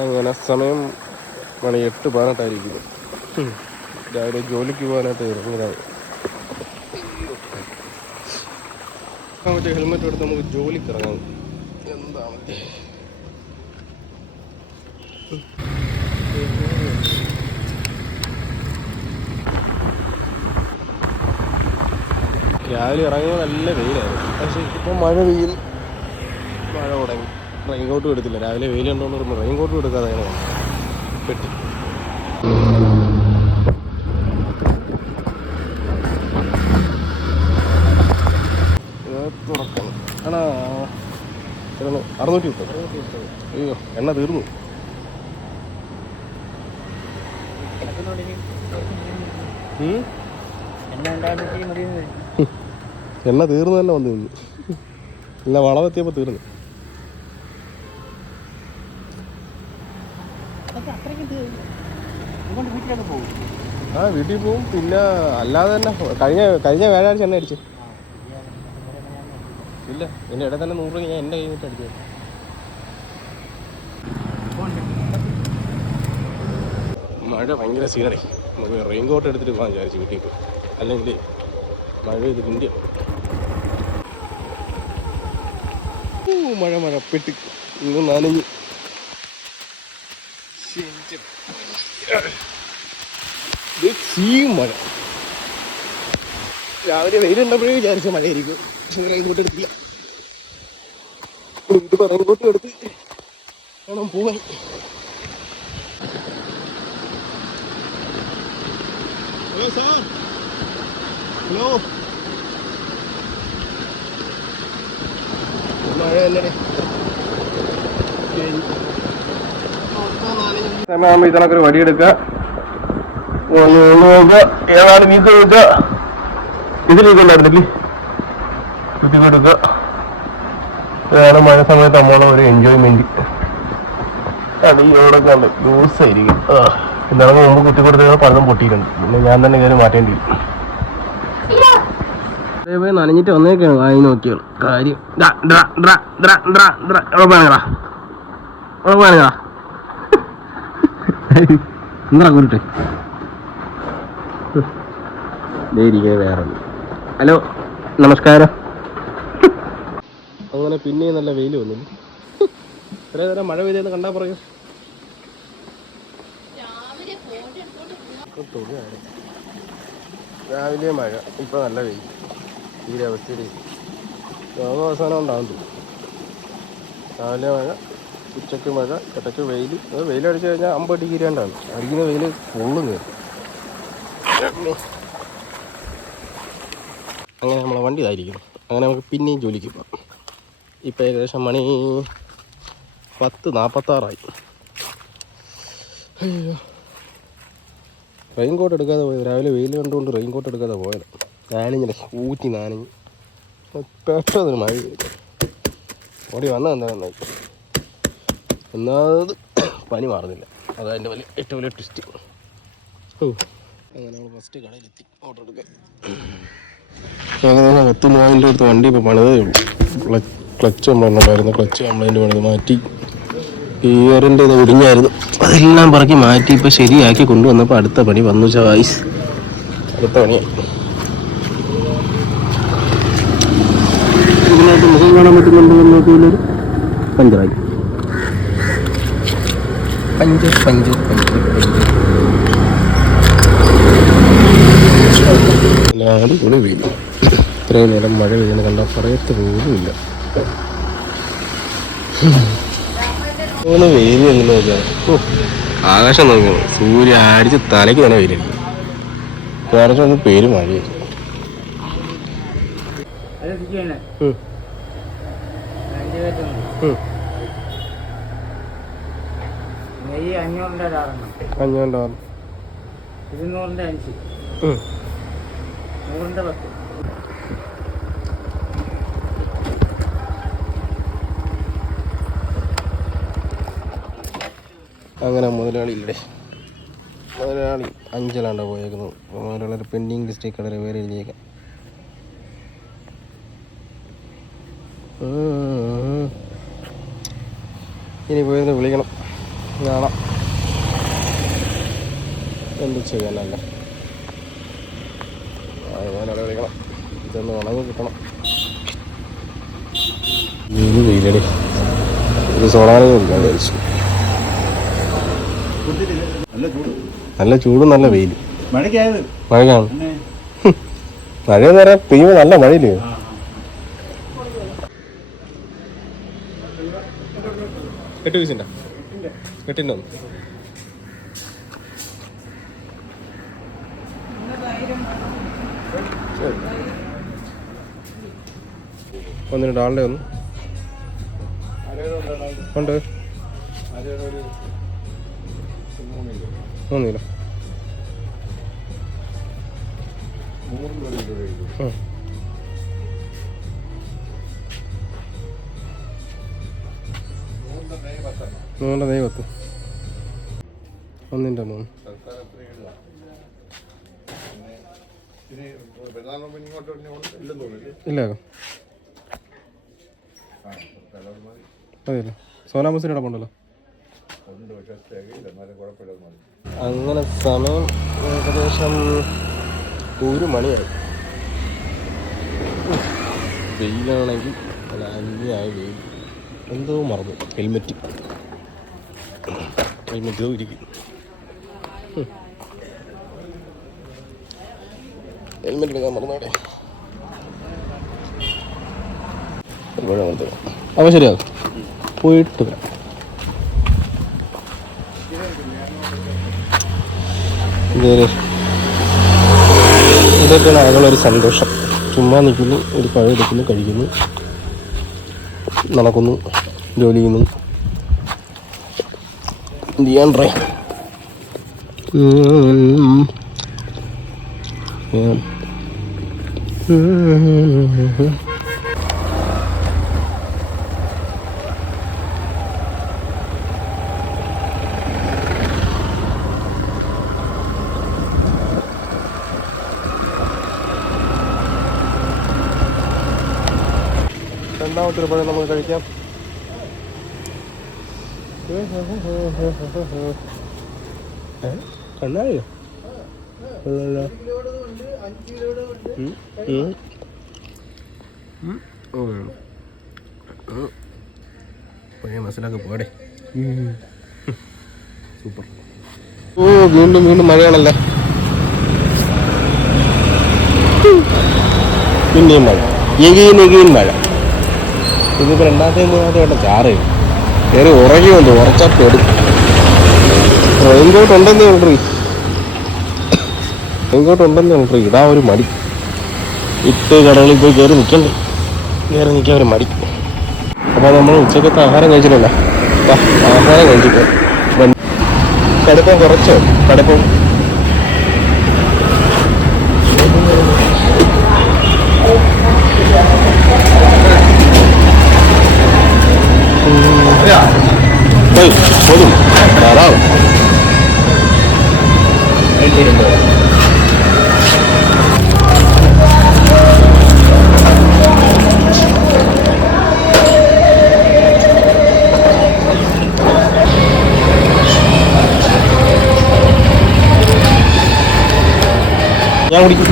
അങ്ങനെ സമയം മണി 8:18 രാവിലെ ജോലിക്ക് പോകാനായിട്ട് ഇറങ്ങിയതാണ്. മറ്റേ ഹെൽമെറ്റ് എടുത്ത് നമുക്ക് ജോലിക്ക് ഇറങ്ങാം. എന്താണ് രാവിലെ ഇറങ്ങിയത് നല്ല വെയിലായിരുന്നു. പക്ഷേ ഇപ്പം മഴ തുടങ്ങി. റെയിൻകോട്ടും എടുത്തില്ല. രാവിലെ വെയിൽ കണ്ടുകൊണ്ട് വരുമ്പോൾ റെയിൻകോട്ടും എടുക്കാതെയാണ് പെട്ടി. തുറക്കണം ആണോ? 630. അയ്യോ, എണ്ണ തീർന്നു. എണ്ണ തീർന്നു തന്നെ വന്നു നിന്ന്. ഇല്ല, വളമെത്തിയപ്പോൾ തീർന്നു. ആ, വീട്ടിൽ പോവും. പിന്നെ അല്ലാതെ തന്നെ കഴിഞ്ഞ വ്യാഴാഴ്ച എണ്ണ അടിച്ചു. ഇല്ല, എൻ്റെ ഇടയിൽ തന്നെ 100 രൂപ ഞാൻ എൻ്റെ കയ്യിൽ അടിച്ചു. മഴ ഭയങ്കര സീനറി. നമുക്ക് റെയിൻകോട്ട് എടുത്തിട്ട് പോകാൻ വിചാരിച്ചു വീട്ടിൽ. അല്ലെങ്കിൽ മഴ ഇത് ഇന്ത്യ മഴ പെട്ടി ഇന്ന് നനഞ്ഞു. മഴ രാവിലെ വെയിലുണ്ടപ്പോഴേ വിചാരിച്ച മഴയായിരിക്കും. പക്ഷെ റെയിൻകോട്ട് എടുത്തില്ല. ഇതിപ്പോൾ റെയിൻകോട്ട് എടുത്ത് വേണം പോവാൻ. Hello sir, hello. മഴ തന്നെ സമയമാകുമ്പോൾ ഇതിനൊക്കെ ഒരു വടിയെടുക്കുക. ഏതാണ് നീ ചോദിക്കുക. ഇതിലേക്കുണ്ടായിരുന്നില്ലേ കുത്തിക്കൊടുക്കുക. അതാണ് മഴ സമയത്ത് നമ്മളെ ഒരു എൻജോയ്മെന്റ്. അടിയോടൊക്കെ ഉണ്ട്. ലൂസായിരിക്കും. ഇന്നലെ മുമ്പ് കുത്തിക്കൊടുത്ത പലതും പൊട്ടിയിട്ടുണ്ട്. പിന്നെ ഞാൻ തന്നെ കയറി മാറ്റേണ്ടി വരും. പോയി നനഞ്ഞിട്ട് വന്നേക്കാണ്. വായി നോക്കിയാൽ കാര്യം. എന്താ കുരുട്ടെ വേറെ. ഹലോ, നമസ്കാരം. അങ്ങനെ പിന്നെയും നല്ല വെയിൽ വന്നില്ല. ഇത്രയും നേരം മഴ പെയ്തെന്ന് കണ്ടാ പറയൂ. രാവിലെ മഴ, ഇപ്പൊ നല്ല വെയിൽ. ഈ അവസ്ഥയിൽ അവസാനം ഉണ്ടാകും. രാവിലെ മഴ, ഉച്ചക്ക് മഴ, ഇടയ്ക്ക് വെയിൽ. വെയിലടിച്ചു കഴിഞ്ഞാൽ 50 ഡിഗ്രി ഉണ്ടാകും. അടിക്കുന്ന വെയിൽ പൊള്ളും കയറും. അങ്ങനെ നമ്മളെ വണ്ടി ഇതായിരിക്കും. അങ്ങനെ നമുക്ക് പിന്നെയും ജോലിക്ക് പോകാം. ഇപ്പം ഏകദേശം മണി 10:46. അയ്യോ, റെയിൻകോട്ട് എടുക്കാതെ പോയത്. രാവിലെ വെയിൽ കണ്ടുകൊണ്ട് റെയിൻകോട്ട് എടുക്കാതെ പോയത്. നാനഞ്ഞില്ല, ഊറ്റി നാനഞ്ഞ് പെട്ടെന്ന് മഴ പെയ്തു. ഓടി വന്നാൽ എന്താ നന്നായി. ഒന്നാമത് പനി മാറുന്നില്ല. അതതിൻ്റെ ഏറ്റവും വലിയ ട്വിസ്റ്റ്. അങ്ങനെ നമ്മൾ ഫസ്റ്റ് കടയിലെത്തി ഓർഡർ എടുക്കാൻ. ഏകദേശം 10 രൂപേൻ്റെ അടുത്ത് വണ്ടി ഇപ്പോൾ പണിതേ ഉള്ളൂ. Clutch complaint. ക്ലച്ച് കംപ്ലൈൻറ്റ് പണിത് മാറ്റി. ഗിയറിൻ്റെ ഇത് ഒടിഞ്ഞായിരുന്നു. അതെല്ലാം പറക്കി മാറ്റി ഇപ്പോൾ ശരിയാക്കി കൊണ്ടുവന്നപ്പോൾ അടുത്ത പണി വന്നു. ചായ്സ് അടുത്ത പണിയാണ്. ഇതിനായിട്ട് മുഖം കാണാൻ പറ്റുന്നുണ്ട്. നോക്കിയുള്ളൊരു പഞ്ചറായി. പഞ്ച് അടിപൊളി വെയിൽ. ഇത്രയും നേരം മഴ പെയ്യുന്ന കണ്ടാൽ പറയത്ത് പോലുമില്ല. വെയിൽ എന്ന് നോക്കിയാണ്. ആകാശം നോക്കിയാണ്. സൂര്യ അടിച്ച് തലയ്ക്ക് തന്നെ വെയിലുണ്ട്. കുറച്ച് വന്ന് പേര് മഴയായി. അങ്ങനെ മുതലാളി 5 പോയേക്കുന്നത്. മുതലാളി പെൻഡിങ് ലിസ്റ്റ് കടയിൽ വേറെ എഴുതിയേക്കാം. ഇനി പോയിരുന്ന് വിളിക്കണം. കാണാം, എന്ത് ചെയ്യാനല്ല. ഞാനവിടെ വിളിക്കണം, ഇതൊന്ന് ഉണങ്ങി കിട്ടണം. വെയിലടി ഇത് സോളാറിൽ കഴിച്ചു. നല്ല ചൂടും നല്ല വെയിലും. മഴയ്ക്കാണ് മഴയെന്ന് പറയാൻ പെയ്യുമ്പോൾ നല്ല മഴയില്ലേ. എട്ട് പീസിൻ്റെ എട്ടിൻ്റെ ഒന്ന് ഒന്നിന് ഡാളിൻ്റെ ഒന്ന് ഉണ്ട് 3 കിലോ. മൂന്നിൻ്റെ നെയ് 10, 1-ൻ്റെ 3. ഇല്ല അതെയല്ലോ, സോനാമസിന് ഇടപുണ്ടല്ലോ. അങ്ങനെ സമയം ഏകദേശം 1 മണിയായി. വെയിലാണെങ്കിൽ അല്ല അന്യായ വെയിൽ. എന്തോ മറന്നു, ഹെൽമെറ്റ് ഇരിക്കും. ഹെൽമെറ്റ് എടുക്കാൻ മറന്നോടെ. അവ ശരിയാകും, പോയിട്ട് വരാം. ഇതൊക്കെയാണ് ആളുകളൊരു സന്തോഷം. ചുമ്മാ നിൽക്കുന്നു, ഒരു പഴം എടുക്കുന്നു, കഴിക്കുന്നു, നടക്കുന്നു, ജോലി ചെയ്യുന്നു. ചെയ്യാൻ ട്രൈ രണ്ടാമത്തെ പഴം നമുക്ക് കഴിക്കാം. കണ്ണാടിയോ പഴയ മസാലൊക്കെ പോടെ. സൂപ്പർ. ഓ വീണ്ടും മഴയാണല്ലേ. പിന്നെയും മഴ, എഗെയിൻ മഴ. ഇതിപ്പോൾ 2-3 വട്ടം ചാറ് കയറി ഉറങ്ങിയുണ്ട്. ഉറച്ചപ്പെടും. റെയിൻകോട്ട് ഉണ്ടെന്നേ ഉള്ളൂ. ഇതാ ഒരു മടി. ഇട്ട് കടകളിൽ പോയി കയറി നിൽക്കാൻ ഒരു മടി. അപ്പോൾ നമ്മൾ ഉച്ചക്കത്തെ ആഹാരം കഴിച്ചില്ലല്ലോ. ആഹാരം കഴിച്ചിട്ട് കടുപ്പം കുറച്ചോ? കടുപ്പം പോതും ധാരാളം. ഞാൻ കുടിക്കും.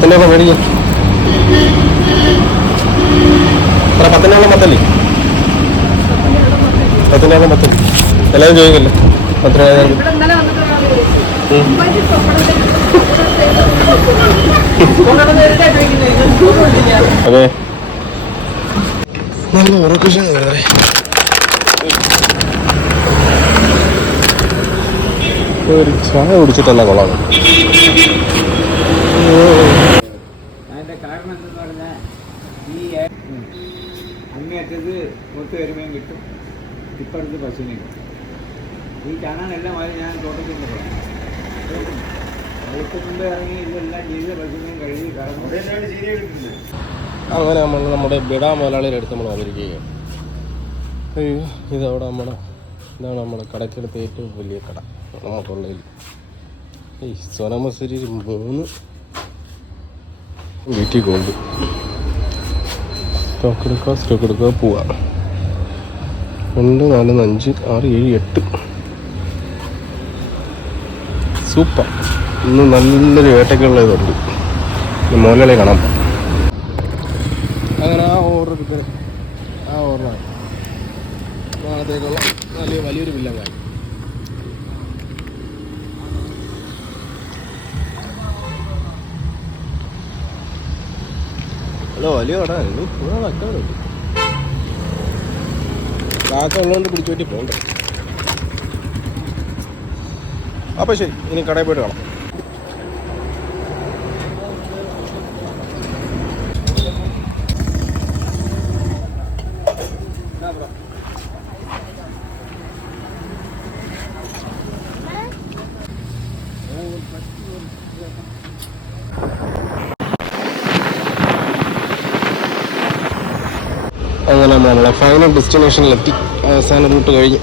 10 രൂപ മേടിക്കും. 10 രൂപ മത്തല്ലേ? 10 രൂപ മത്തല്ലേ? എല്ലാവരും ചോദിക്കല്ലേ 10 രൂപ? അതെ, നല്ല ഉറപ്പിച്ചു. ഒരു ചായ കുടിച്ചിട്ടല്ല കൊള്ളാം. അതിന്റെ കാരണം എന്തെന്ന് പറഞ്ഞാൽ ഈ അങ്ങേറ്റത് മൊത്തം എരുമയും കിട്ടും, ഇപ്പടുത്ത് പശുവിനെ കിട്ടും. ഈ കാണാനെല്ലാം അത് ഞാൻ തോട്ടത്തിൽ പോകാം. മുമ്പ് ഇറങ്ങി ഇതെല്ലാം ചെയ്ത് പശുവിനെയും കഴുകി കറങ്ങും. അങ്ങനെ നമ്മൾ നമ്മുടെ ബിടാ മുതലാളിയുടെ അടുത്ത് നമ്മൾ വന്നിരിക്കുകയാണ്. അയ്യോ, ഇതവിടെ ഇതാണ് നമ്മുടെ കടയ്ക്കടുത്ത് ഏറ്റവും വലിയ കട നമുക്കുള്ളതിൽ. ഈ സോനാമസൂരി 3 വീട്ടിൽ കൊണ്ട് സ്റ്റോക്ക് എടുക്കുക പോവാം. 2 4 5 6 7 8. സൂപ്പർ. ഇന്ന് നല്ലൊരു വേട്ടയ്ക്കുള്ള ഇതുണ്ട്. മോലകളെ കാണാം. അങ്ങനെ ആ ഓർഡർ കിട്ടുന്നത് ആ ഓർഡറാണ് നാളത്തേക്കുള്ള വലിയൊരു വില്ലങ്ങായി. ഹലോ വലിയ കടായിരുന്നു. വയ്ക്കാറുണ്ട്. കാക്ക ഉള്ളതുകൊണ്ട് പിടിച്ചു പറ്റി പോകണ്ട. അപ്പം ശരി, ഇനി കടയിൽ പോയിട്ട് കാണാം. അങ്ങനെ നമ്മളെ ഫൈനൽ ഡെസ്റ്റിനേഷനിലെത്തി. അവസാന റൂട്ട് കഴിഞ്ഞ്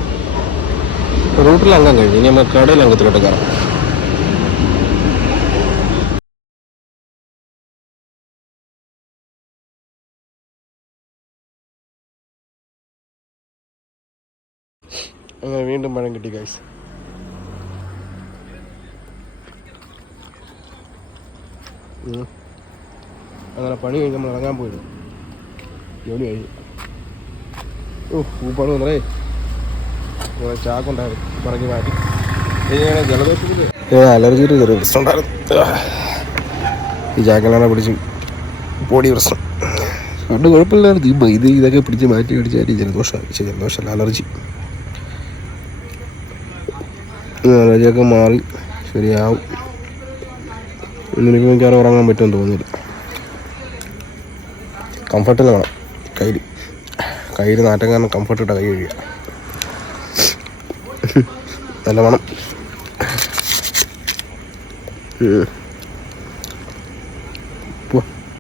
റൂട്ടിലംഗം കഴിഞ്ഞ് ഇനി നമ്മൾ കടയിൽ അംഗത്തിലോട്ട് കയറാം. അങ്ങനെ വീണ്ടും പഴം കിട്ടി ഗൈസ്. അങ്ങനെ പണി കഴിഞ്ഞ് നമ്മൾ ഇറങ്ങാൻ പോയിരുന്നു. ജോലി കഴിഞ്ഞു. പൂപ്പാട് വന്നേ ചാക്കുണ്ടായിരുന്നു, പറക്കി മാറ്റി. ജലദോഷത്തിൽ അലർജിയുടെ ചെറിയ പ്രശ്നം ഉണ്ടായിരുന്നു. ഈ ചാക്കിലാണ് പിടിച്ച് പൊടി പ്രശ്നം. അതുകൊണ്ട് കുഴപ്പമില്ലായിരുന്നു. ഇതൊക്കെ പിടിച്ച് മാറ്റി പിടിച്ചാൽ ജലദോഷമായി. ജലദോഷമല്ല, അലർജി. അലർജിയൊക്കെ മാറി ശരിയാവും. ഇന്നിപ്പോൾ എനിക്ക് ഉറങ്ങാൻ പറ്റുമെന്ന് തോന്നിയില്ല. കംഫർട്ടിൽ വേണം കയ്യിൽ നാറ്റം കാരണം കംഫർട്ട് ഇട്ട കൈ കഴിയുക. നല്ല മണം.